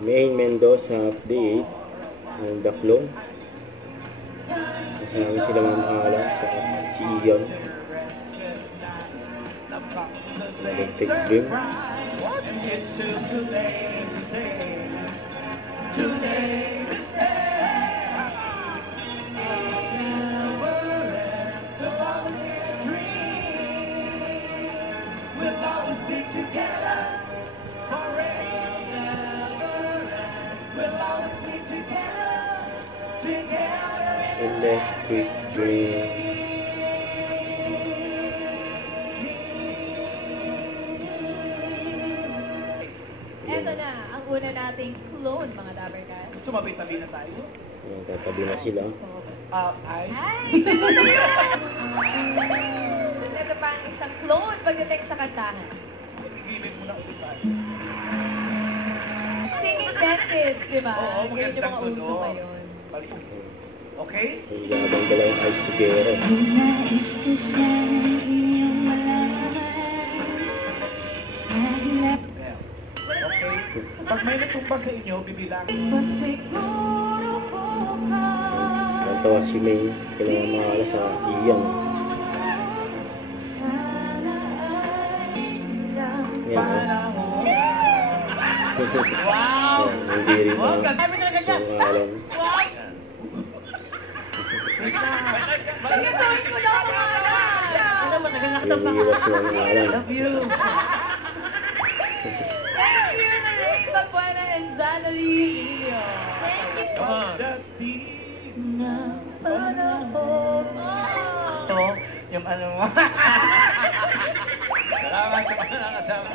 Maine Mendoza update ng The Clone. Kasama sila mamahala sa si Ian. Electric Dream. Electric Dream. Eto na, ang una nating clone, mga Dabarkas. Sumabay-tabi na tayo. Ayan, tatabi na sila. Ay. Hi! Ito pa ang isang clone pagdating sa kantahan. Pagigilid mo na ulit tayo. Singing dentist, di ba? Oo, Ganyan yung magandang mga uso tunog. ngayon. Okay? Yabang dala yung ice sigero. Yeah. Okay. Pag may natumba sa inyo, bibilang. Nantawa si May. Kailangan mamahala sa Ian. Yan, Wow! hindi rin Wow, na ganda mo talaga niya. alam. Wow! Pagkatuloy ko daw mga Ano mo, nagagakatang Iiwas na ng alam. Love you. Thank you, Narain Balbuena and Zannalie Lilio. Thank you. Come on. Ito, yung ano mo. Salamat sa mga kasama.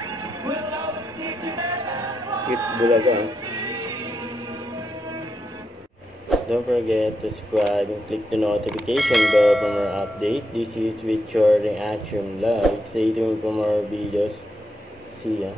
Cute bulaga. Don't forget to subscribe and click the notification bell for more updates. This is with your reaction live. Stay tuned for more videos. See ya.